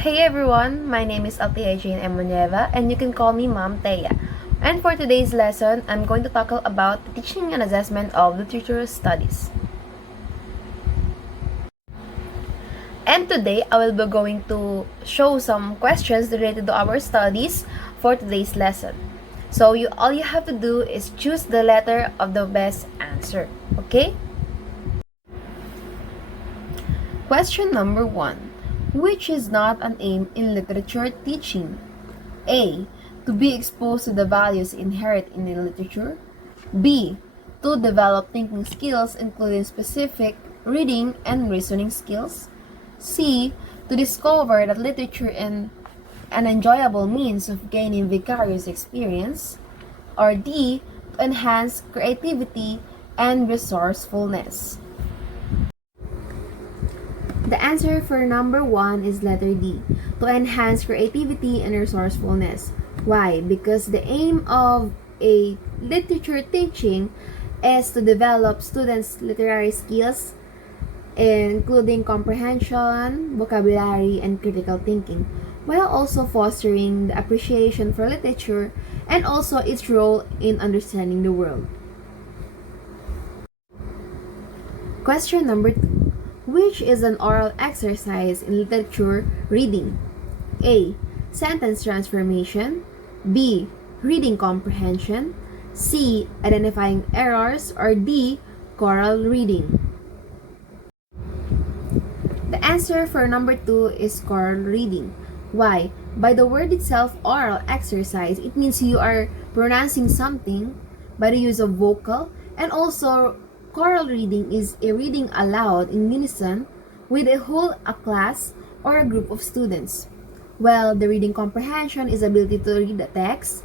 Hey everyone, my name is Althea Jane Emoneva and you can call me Mom Thea. And for today's lesson, I'm going to tackle about the teaching and assessment of literature studies. And today, I will be going to show some questions related to our studies for today's lesson. So all you have to do is choose the letter of the best answer, okay? Question number 1. Which is not an aim in literature teaching? A. To be exposed to the values inherent in the literature. B. To develop thinking skills including specific reading and reasoning skills. C. To discover that literature is an enjoyable means of gaining vicarious experience. Or D. To enhance creativity and resourcefulness. The answer for number 1 is letter D, to enhance creativity and resourcefulness. Why? Because the aim of a literature teaching is to develop students' literary skills, including comprehension, vocabulary, and critical thinking, while also fostering the appreciation for literature and also its role in understanding the world. Question number 2. Which is an oral exercise in literature reading? A. Sentence transformation. B. Reading comprehension. C. Identifying errors. Or D. Choral reading. The answer for number 2 is choral reading. Why? By the word itself, oral exercise, it means you are pronouncing something by the use of vocal, and also choral reading is a reading aloud in unison with a class or a group of students. Well, the reading comprehension is ability to read the text,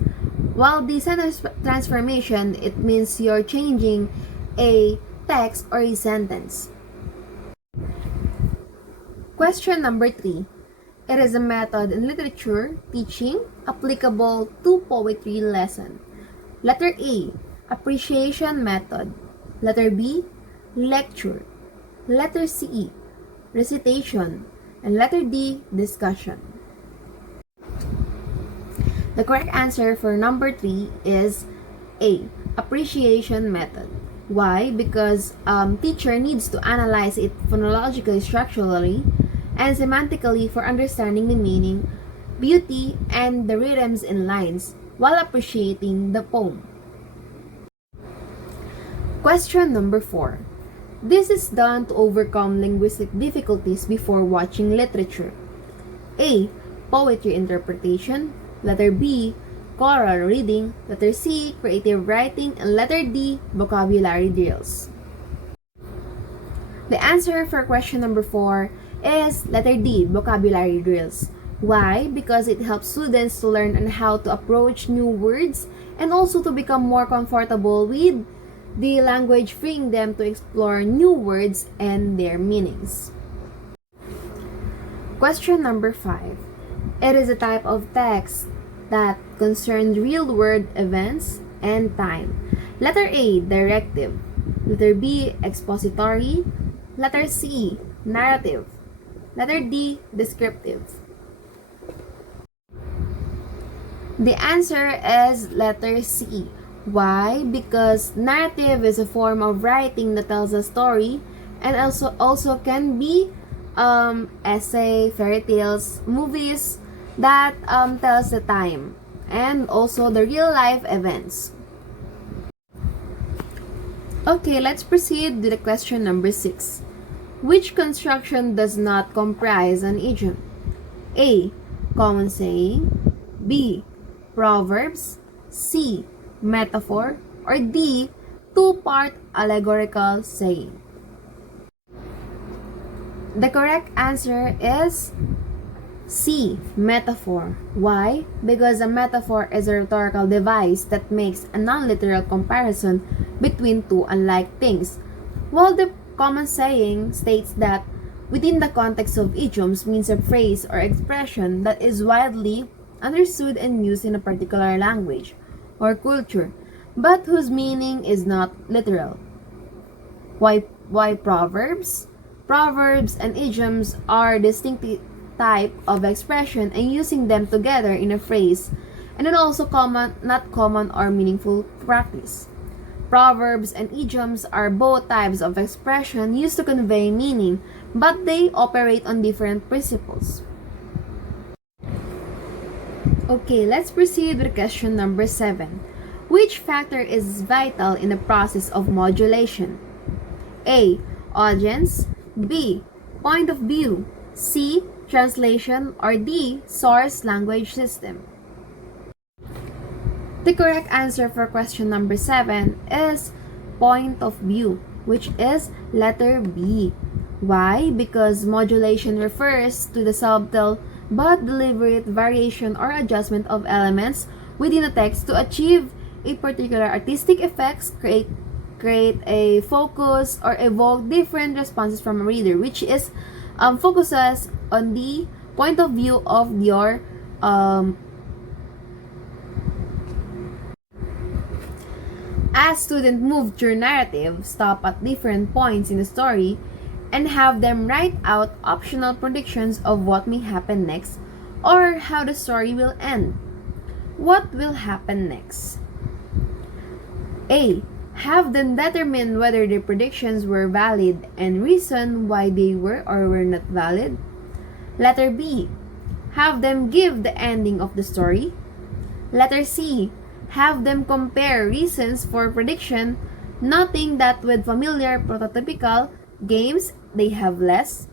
while the sentence transformation, it means you're changing a text or a sentence. Question number 3. It is a method in literature teaching applicable to poetry lesson. Letter A. Appreciation method. Letter B, lecture. Letter C, recitation. And letter D, discussion. The correct answer for number 3 is A, appreciation method. Why? Because teacher needs to analyze it phonologically, structurally, and semantically for understanding the meaning, beauty, and the rhythms in lines while appreciating the poem. Question number 4. This is done to overcome linguistic difficulties before watching literature. A. Poetry interpretation. Letter B. Choral reading. Letter C. Creative writing. And letter D. Vocabulary drills. The answer for question number 4 is letter D. Vocabulary drills. Why? Because it helps students to learn on how to approach new words and also to become more comfortable with the language, freeing them to explore new words and their meanings. Question number 5. It is a type of text that concerns real-world events and time. Letter A, directive. Letter B, expository. Letter C, narrative. Letter D, descriptive. The answer is letter C. Why? Because narrative is a form of writing that tells a story and also can be essay, fairy tales, movies that tells the time and also the real life events. Okay, let's proceed with the question number 6. Which construction does not comprise an idiom? A. Common saying. B. Proverbs. C. Metaphor. Or D. Two-part allegorical saying. The correct answer is C. Metaphor. Why? Because a metaphor is a rhetorical device that makes a non-literal comparison between two unlike things, while the common saying states that within the context of idioms means a phrase or expression that is widely understood and used in a particular language or culture, but whose meaning is not literal. Why Proverbs? Proverbs and idioms are type of expression and using them together in a phrase, and then also not common or meaningful practice. Proverbs and idioms are both types of expression used to convey meaning, but they operate on different principles. Okay, let's proceed with question number 7. Which factor is vital in the process of modulation? A. Audience. B. Point of view. C. Translation. Or D. Source language system. The correct answer for question number 7 is point of view, which is letter B. Why? Because modulation refers to the subtle but deliberate variation or adjustment of elements within a text to achieve a particular artistic effects, create a focus, or evoke different responses from a reader, which is focuses on the point of view of your as students move through narrative, stop at different points in the story, and have them write out optional predictions of what may happen next or how the story will end. What will happen next? A. Have them determine whether the predictions were valid and reason why they were or were not valid. Letter B. Have them give the ending of the story. Letter C. Have them compare reasons for prediction, noting that with familiar prototypical games, they have less.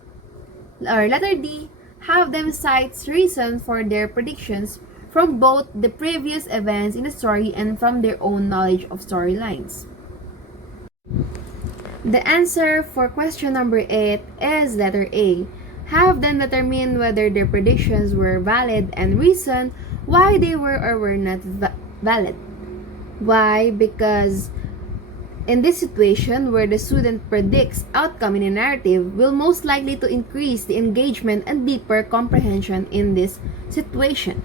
Or letter D. Have them cite reasons for their predictions from both the previous events in the story and from their own knowledge of storylines. The answer for question number 8 is letter A. Have them determine whether their predictions were valid and reason why they were or were not valid. Why? Because in this situation where the student predicts outcome in a narrative will most likely to increase the engagement and deeper comprehension in this situation.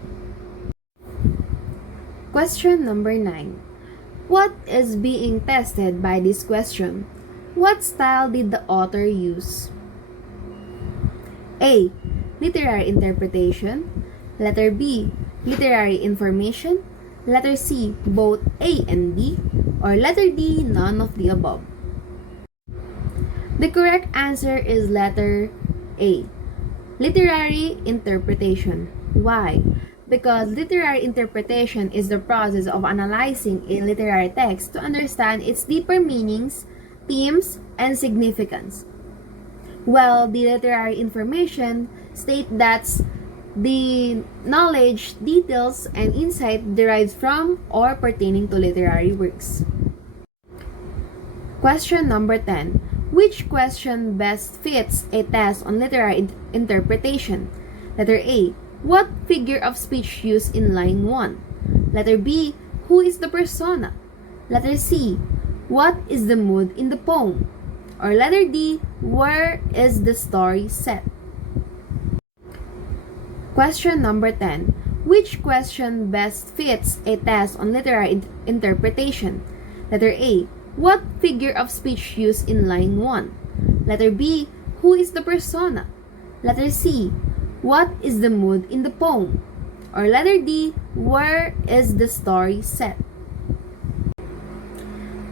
Question number 9. What is being tested by this question? What style did the author use? A. Literary interpretation. Letter B. Literary information. Letter C. Both A and B. Or letter D. None of the above. The correct answer is letter A. Literary interpretation. Why? Because literary interpretation is the process of analyzing a literary text to understand its deeper meanings, themes, and significance. While the literary information state that the knowledge, details, and insight derived from or pertaining to literary works. Question number 10. Which question best fits a test on literary interpretation? Letter A. What figure of speech used in line 1? Letter B. Who is the persona? Letter C. What is the mood in the poem? Or letter D. Where is the story set? Question number 10. Which question best fits a test on literary interpretation? Letter A. What figure of speech used in line 1? Letter B. Who is the persona? Letter C. What is the mood in the poem? Or letter D. Where is the story set?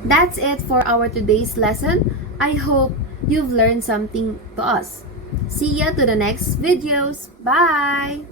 That's it for our today's lesson. I hope you've learned something to us. See ya to the next videos. Bye!